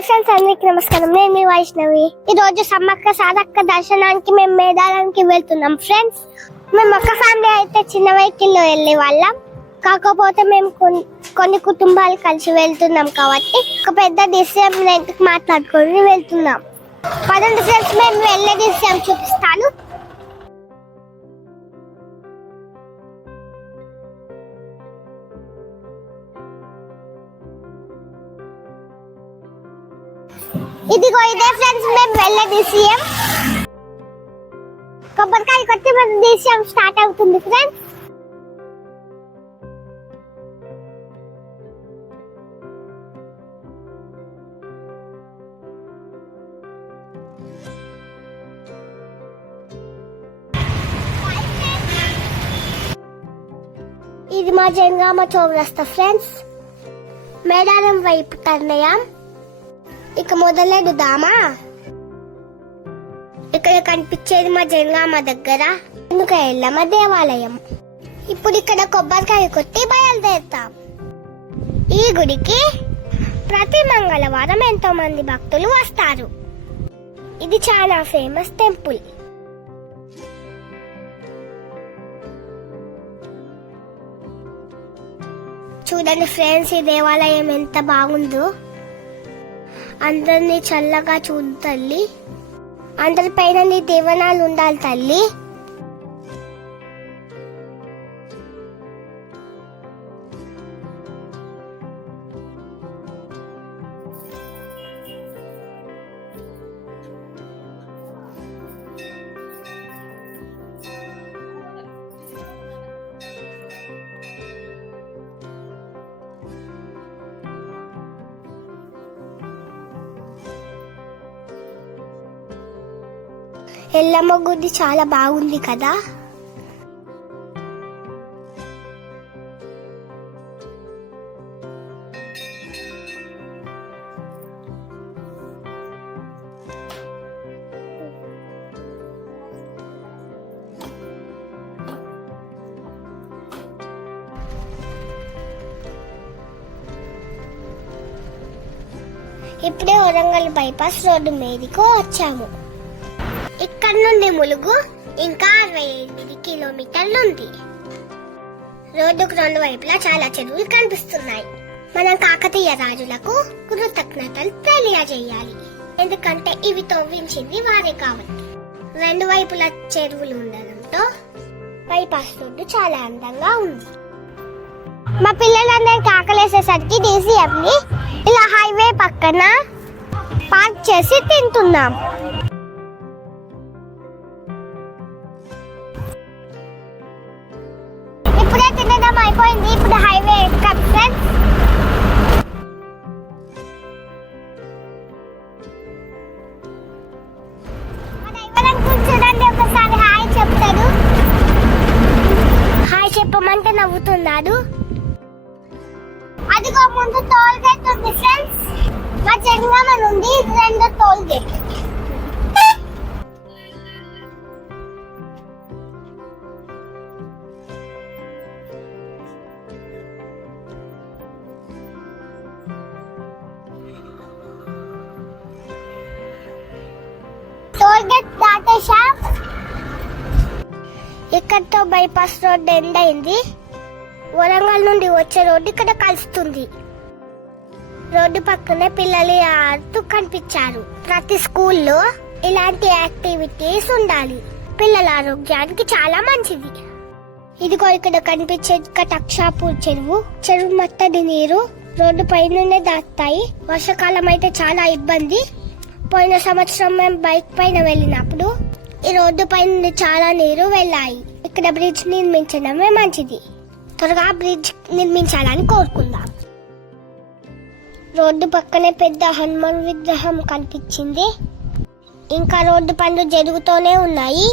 Hi friends, అందరికి నమస్కారం. నేను మీ వైష్ణవి. ఈ రోజు సమ్మక్క సారక్క దర్శనానికి మేము మేడారానికి వెళ్తున్నాం ఫ్రెండ్స్. మేము ఒక ఫ్యామిలీ అయితే చిన్న వెహికల్లో వెళ్ళే వాళ్ళం. కాకపోతే మేము కొన్ని కుటుంబాలు కలిసి వెళ్తున్నాం కాబట్టి ఒక పెద్ద డిసిఎం మాట్లాడుకొని వెళ్తున్నాం. పదండి ఫ్రెండ్స్, మేము వెళ్ళే డిసిఎం చూపిస్తాను. ఇదిగో ఇదే ఫ్రెండ్స్ మేము వెళ్ళే డిసిఎం. కొబ్బరికాయ కొట్టి మన డిసిఎం స్టార్ట్ అవుతుంది ఫ్రెండ్స్. ఇది మా జంగామ చౌరస్తా ఫ్రెండ్స్. మేడారం వైపు కన్నయ్యం. ఇక మొదలెడుదామా? ఇక్కడ కనిపించేది మా జంగామ దగ్గర ఎల్లమ్మ దేవాలయం. ఇప్పుడు ఇక్కడ కొబ్బరికాయ కొట్టి బయలుదేరుతాం. ఈ గుడికి ప్రతి మంగళవారం ఎంతో మంది భక్తులు వస్తారు. ఇది చాలా ఫేమస్ టెంపుల్. చూడండి ఫ్రెండ్స్, ఈ దేవాలయం ఎంత బాగుందో. అందరినీ చల్లగా చూడు తల్లి. అందరి పైన నీ దీవెనలు ఉండాలి తల్లి. ఎల్లమ్మ గుడి చాలా బాగుంది కదా. ఇప్పుడే వరంగల్ బైపాస్ రోడ్డు మీదకు వచ్చాము. ఇక్కడ నుండి ములుగు ఇంకా 68 కిలోమీటర్లు ఉంది. రోడ్డుకు రెండు వైపులా చాలా చెరువులు కనిపిస్తున్నాయి. మనం కాకతీయ రాజులకు కృతజ్ఞతలు తెలియజేయాలి, ఎందుకంటే ఇవి తవ్వించింది వారే కాబట్టి. రెండు వైపులా చెరువులు ఉండడంతో బైపాస్ రోడ్డు చాలా అందంగా ఉంది. మా పిల్లలందరికీ ఆకలేసేసరికి డీసీఎంని ఇలా హైవే పక్కన పార్క్ చేసి తింటున్నాం. ఇప్పుడే తినడం అయిపోయింది. ఇప్పుడు హైవే ఎక్కాం ఫ్రెండ్స్. చూడండి, ఒకసారి హాయ్ చెప్తాడు. హాయ్ చెప్పమంటే నవ్వుతున్నాడు. అదిగో ముందు టోల్ గేట్ ఉంది ఫ్రెండ్స్. మా జంగామ నుండి రెండో టోల్ గేట్. ఇక్కడతో బైపాస్ రోడ్ ఎండ్ అయింది. వరంగల్ నుండి వచ్చే రోడ్డు ఇక్కడ కలుస్తుంది. రోడ్డు పక్కనే పిల్లలు ఆడుతూ కనిపించారు. ప్రతి స్కూల్లో ఇలాంటి యాక్టివిటీస్ ఉండాలి. పిల్లల ఆరోగ్యానికి చాలా మంచిది. ఇదిగో ఇక్కడ కనిపించే కటక్షాపూర్ చెరువు. చెరువు మత్తడి నీరు రోడ్డు పైన దాస్తాయి. వర్షాకాలం అయితే చాలా ఇబ్బంది. పోయిన సంవత్సరం మేము బైక్ పైన వెళ్ళినప్పుడు ఈ రోడ్డు పైన చాలా నీరు వెళ్ళాయి. ఇక్కడ బ్రిడ్జ్ నిర్మించడమే మంచిది. త్వరగా బ్రిడ్జ్ నిర్మించాలని కోరుకుందాం. రోడ్డు పక్కనే పెద్ద హనుమాన్ విగ్రహం కనిపించింది. ఇంకా రోడ్డు పనులు జరుగుతూనే ఉన్నాయి.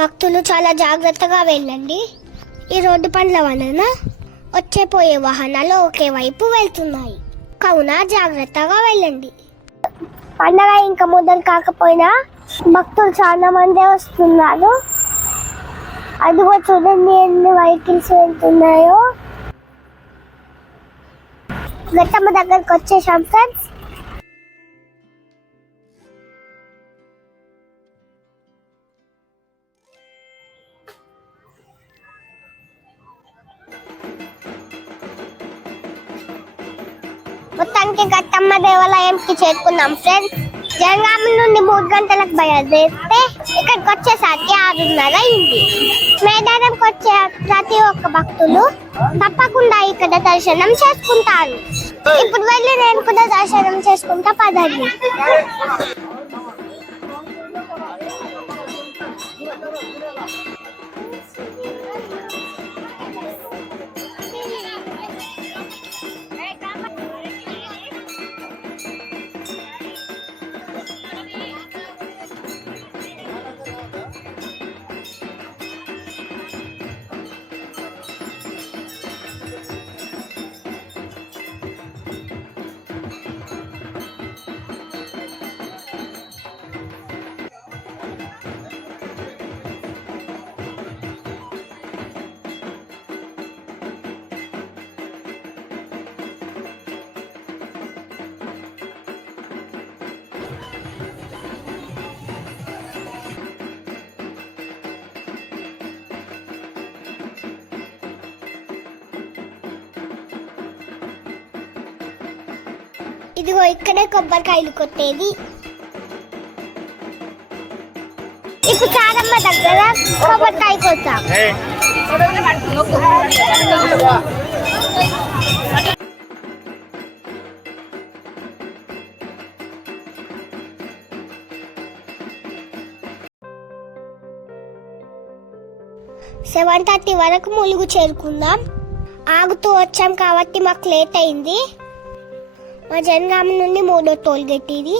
భక్తులు చాలా జాగ్రత్తగా వెళ్ళండి. ఈ రోడ్డు పనుల వలన వచ్చే పోయే వాహనాలు ఒకే వైపు వెళ్తున్నాయి, కావున జాగ్రత్తగా వెళ్ళండి. పండగ ఇంకా మొదలు కాకపోయినా భక్తులు చాలా మంది వస్తున్నారు. అదిగో చూడండి ఎన్ని వెహికల్స్ వెళ్తున్నాయో. గట్టమ్మ దగ్గరికి వచ్చేసాం ఫ్రెండ్స్. మొత్తానికి గట్టమ్మ దేవాలయంకి చేరుకున్నాం ఫ్రెండ్స్. జనగామ నుండి 3 గంటలకు బయలుదేరితే ఇక్కడికి వచ్చేసరికి 6:30 అయింది. మేడారంకి వచ్చే ప్రతి ఒక్క భక్తులు తప్పకుండా ఇక్కడ దర్శనం చేసుకుంటారు. ఇప్పుడు వెళ్ళి నేను కూడా దర్శనం చేసుకుంటా పదండి. ఇదిగో ఇక్కడే కొబ్బరికాయలు కొట్టేది. ఇప్పుడు చారమ్మ దగ్గర కొబ్బరికాయ కొట్టాం. సెవెన్ 7:30 వరకు ములుగు చేరుకుందాం. ఆగుతూ వచ్చాం కాబట్టి మాకు లేట్ అయింది. మా జనగామ నుండి 3వ టోల్ గేట్ ఇది.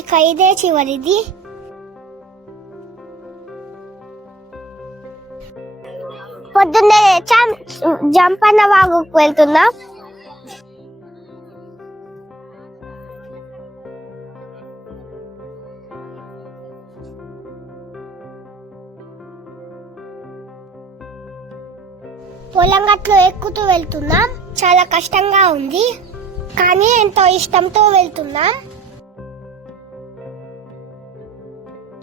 ఇక ఇదే చివరిది. పొద్దున్నే జంపన్న వాగుకు వెళ్తున్నాం. పొలం గట్లు ఎక్కుతూ వెళ్తున్నాం. చాలా కష్టంగా ఉంది కానీ ఎంతో ఇష్టంతో వెళ్తున్నాం.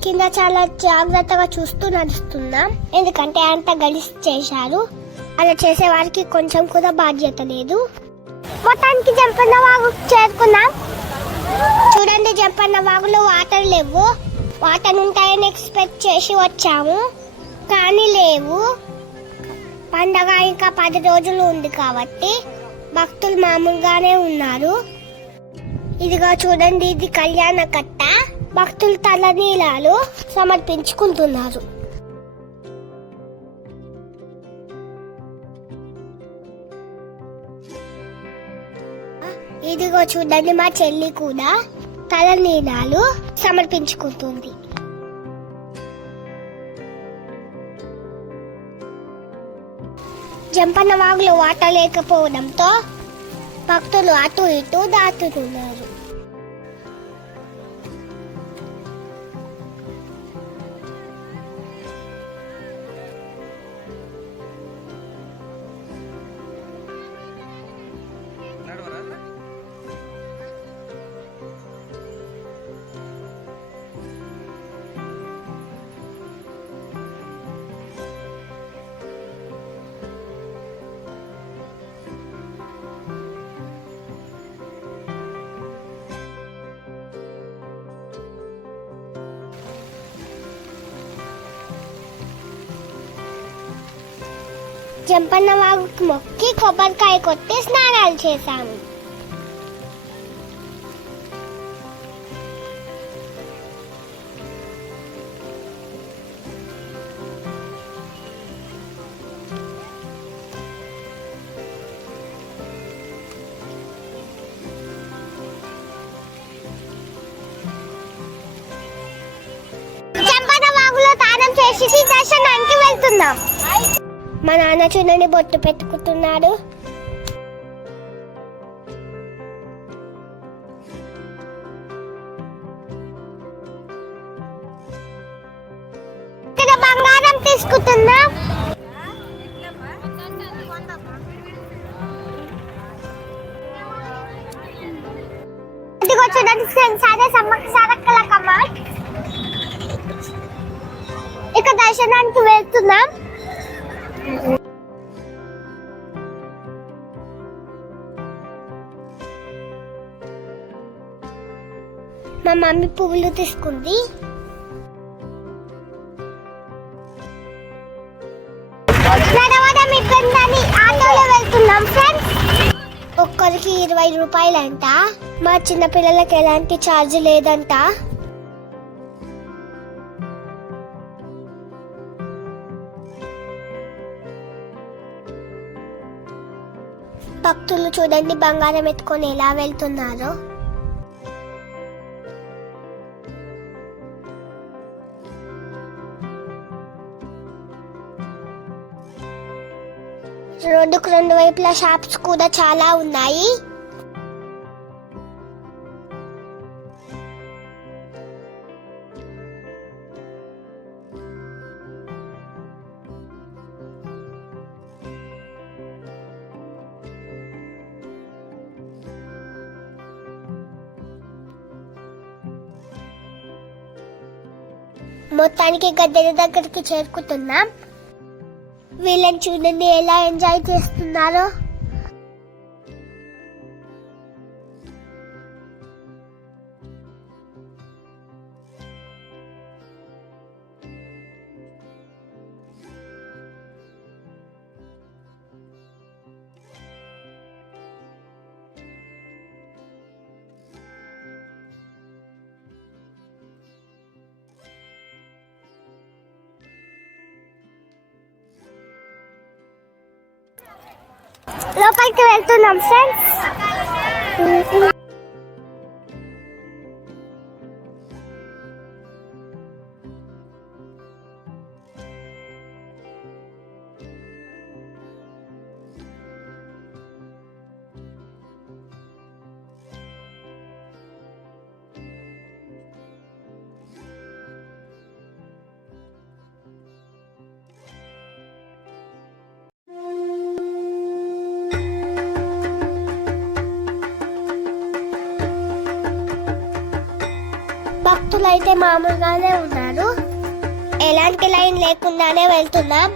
కింద చాలా జాగ్రత్తగా చూస్తూ నడుస్తున్నాం. ఎందుకంటే అంత గలీజ్ చేశారు. అలా చేసే వారికి కొంచెం కూడా బాధ్యత లేదు. మొత్తానికి జంపన్న వాగు చేరుకున్నాం. చూడండి, జంపన్న వాగులో వాటర్ లేవు. వాటర్ ఉంటాయని ఎక్స్పెక్ట్ చేసి వచ్చాము కానీ లేవు. పండగ ఇంకా 10 రోజులు ఉంది కాబట్టి భక్తులు మామూలుగానే ఉన్నారు. ఇదిగా చూడండి, ఇది కళ్యాణ కట్ట. భక్తులు తలనీలాలు సమర్పించుకుంటున్నారు. ఇదిగో చూడండి, మా చెల్లి కూడా తలనీలాలు సమర్పించుకుంటుంది. జంపన్న వాగులో వాటర్ లేకపోవడంతో భక్తులు అటు ఇటు దాటుతున్నారు. జంపన్న వాగుకి మొక్కి కొబ్బరికాయ కొట్టి స్నానాలు చేశాము. జంపన్న వాగులో తానం చేసి దర్శనానికి వెళ్తున్నాం. మా నాన్న చూడండి, బొట్టు పెట్టుకుంటున్నాడు. ఇక్కడ బంగారం తీసుకుంటున్నా. ఇదిగో చూడండి, సరే సరక్కల కమాట్. ఇక దర్శనానికి వెళ్తున్నాం. మా మమ్మీ పువ్వులు తీసుకుంది. ఆటోలో వెళ్తున్నాం ఫ్రెండ్స్. ఒక్కరికి 20 రూపాయలంట. మా చిన్న పిల్లలకి ఎలాంటి ఛార్జ్ లేదంట. భక్తులు చూడండి బంగారం ఎత్తుకొని ఎలా వెళ్తున్నారో. రోడ్డుకు 2 వైపులా షాప్స్ కూడా చాలా ఉన్నాయి. మొత్తానికి గద్దెల దగ్గరికి చేరుకుంటున్నాం. వీళ్ళని చూడండి ఎలా ఎంజాయ్ చేస్తున్నారో. లోపలికి వెళ్తున్నాం ఫ్రెండ్స్. భక్తులు అయితే మామూలుగానే ఉన్నారు. ఎలాంటి లైన్ లేకుండానే వెళ్తున్నాం.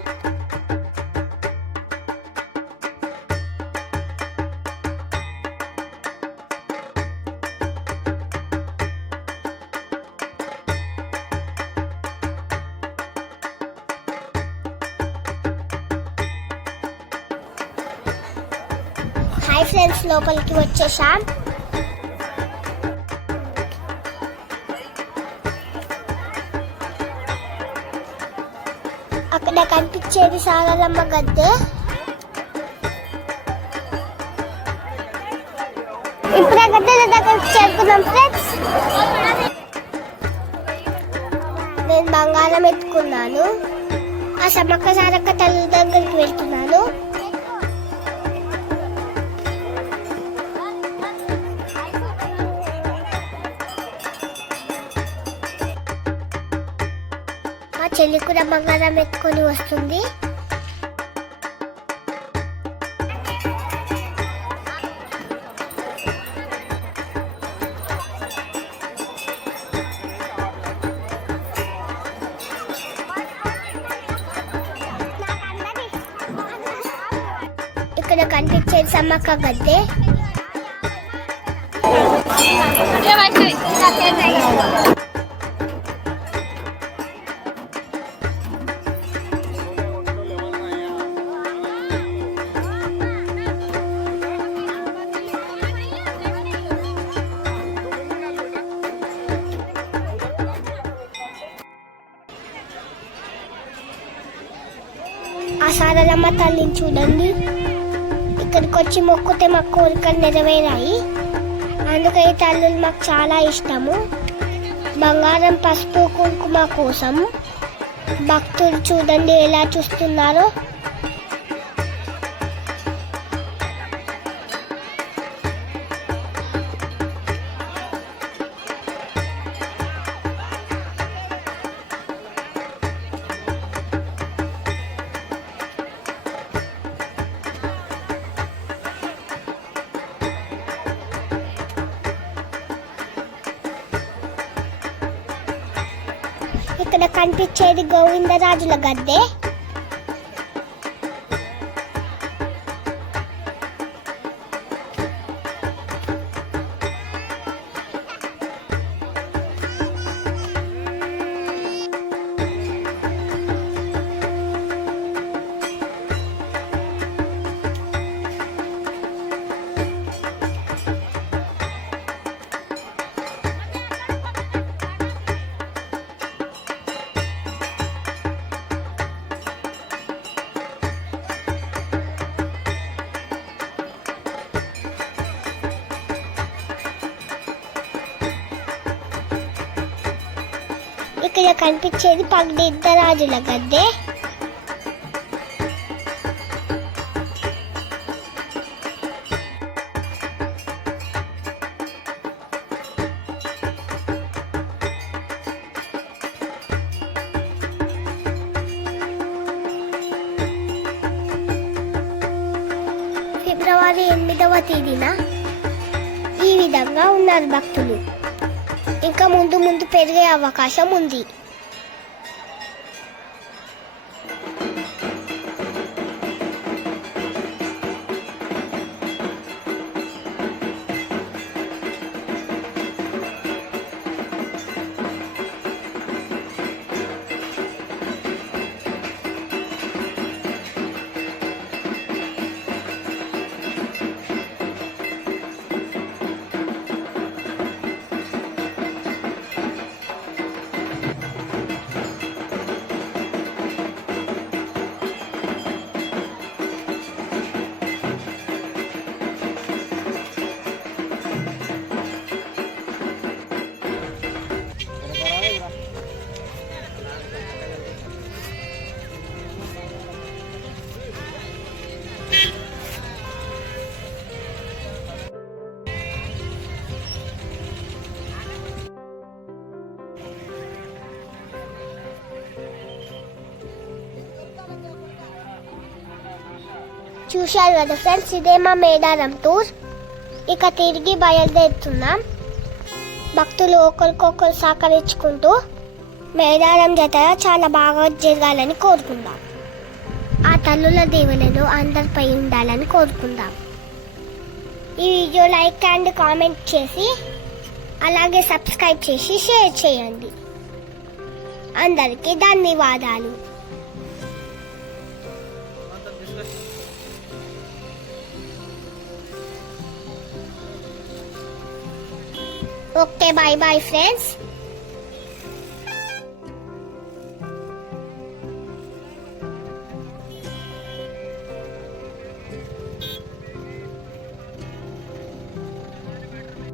హాయ్ ఫ్రెండ్స్, లోపలికి వచ్చేసాం. అక్కడ కనిపించేది సాగరమ్మ గద్దె. ఇప్పుడు ఆ గద్దెల దగ్గరికి చేరుకున్నాం ఫ్రెండ్స్. నేను బంగారం ఎత్తుకున్నాను. ఆ సమ్మక్క సారక్క తల్లి దగ్గరికి వెళ్తున్నాను. చెల్లి కూడా బంగారం ఎత్తుకొని వస్తుంది. ఇక్కడ కనిపించేది సమ్మక్క గద్దె. ఆ సారలమ్మ తల్లిని చూడండి. ఇక్కడికి వచ్చి మొక్కుతే మాకు కోరికలు నెరవేరాయి. అందుకే ఈ తల్లులు మాకు చాలా ఇష్టము. బంగారం పసుపు కుంకుమ కోసం భక్తులు చూడండి ఎలా చూస్తున్నారో. ఇక్కడ కనిపించేది గోవిందరాజుల గద్దె. ఇక్కడ కనిపించేది పగడిద్దరాజుల గద్దె. ఫిబ్రవరి 8వ తేదీన ఈ విధంగా ఉన్నారు భక్తులు. ఇంకా ముందు ముందు పెరిగే అవకాశం ఉంది. చూశారు కదా ఫ్రెండ్స్, ఇదే మా మేడారం టూర్. ఇక తిరిగి బయలుదేరుతున్నాం. భక్తులు ఒకరికొకరు సహకరించుకుంటూ మేడారం జాతర చాలా బాగా జరగాలని కోరుకుందాం. ఆ తల్లుల దీవెనలు అందరిపై ఉండాలని కోరుకుందాం. ఈ వీడియో లైక్ అండ్ కామెంట్ చేసి అలాగే సబ్స్క్రైబ్ చేసి షేర్ చేయండి. అందరికీ ధన్యవాదాలు. Okay, bye bye friends.